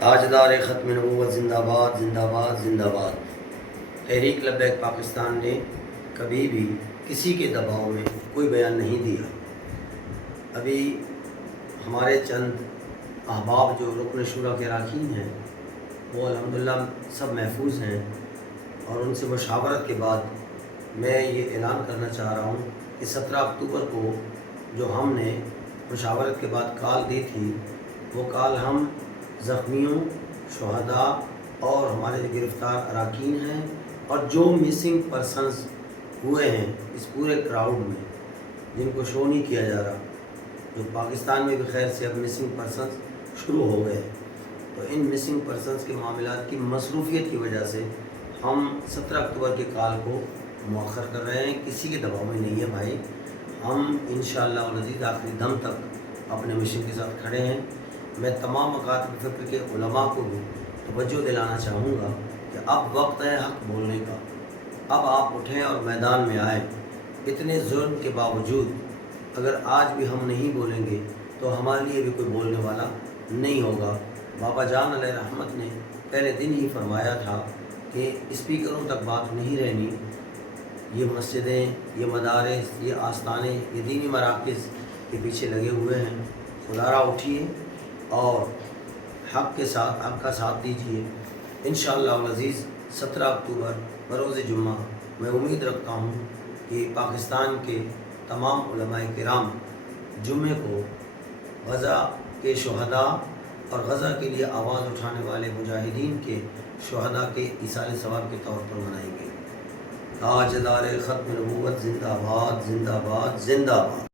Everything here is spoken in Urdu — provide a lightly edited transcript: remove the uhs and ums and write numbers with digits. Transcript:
تاجدار ختم نبوت زندہ باد زندہ باد زندہ باد۔ تحریک لبیک پاکستان نے کبھی بھی کسی کے دباؤ میں کوئی بیان نہیں دیا۔ ابھی ہمارے چند احباب جو رکن شورا کے اراکین ہیں وہ الحمدللہ سب محفوظ ہیں، اور ان سے مشاورت کے بعد میں یہ اعلان کرنا چاہ رہا ہوں کہ 17 اکتوبر کو جو ہم نے مشاورت کے بعد کال دی تھی، وہ کال ہم زخمیوں، شہداء اور ہمارے گرفتار اراکین ہیں اور جو مسنگ پرسنز ہوئے ہیں اس پورے کراؤڈ میں، جن کو شو نہیں کیا جا رہا، جو پاکستان میں بھی خیر سے اب مسنگ پرسنز شروع ہو گئے، تو ان مسنگ پرسنز کے معاملات کی مصروفیت کی وجہ سے ہم 17 اکتوبر کے کال کو مؤخر کر رہے ہیں۔ کسی کے دباؤ میں نہیں ہے بھائی، ہم انشاءاللہ العزیز آخری دم تک اپنے مشن کے ساتھ کھڑے ہیں۔ میں تمام مکاتب فکر کے علماء کو بھی توجہ دلانا چاہوں گا کہ اب وقت ہے حق بولنے کا، اب آپ اٹھیں اور میدان میں آئیں۔ اتنے ظلم کے باوجود اگر آج بھی ہم نہیں بولیں گے تو ہمارے لیے بھی کوئی بولنے والا نہیں ہوگا۔ بابا جان علیہ رحمت نے پہلے دن ہی فرمایا تھا کہ اسپیکروں تک بات نہیں رہنی، یہ مسجدیں، یہ مدارس، یہ آستانے، یہ دینی مراکز کے پیچھے لگے ہوئے ہیں۔ خدا را اٹھیے اور حق کے ساتھ حق کا ساتھ دیجیے۔ انشاءاللہ العزیز 17 اکتوبر بروز جمعہ میں امید رکھتا ہوں کہ پاکستان کے تمام علماء کرام جمعے کو غزہ کے شہداء اور غزہ کے لیے آواز اٹھانے والے مجاہدین کے شہداء کے ایصال ثواب کے طور پر منائیں گے۔ تاجدار ختم نبوت زندہ باد زندہ باد زندہ باد۔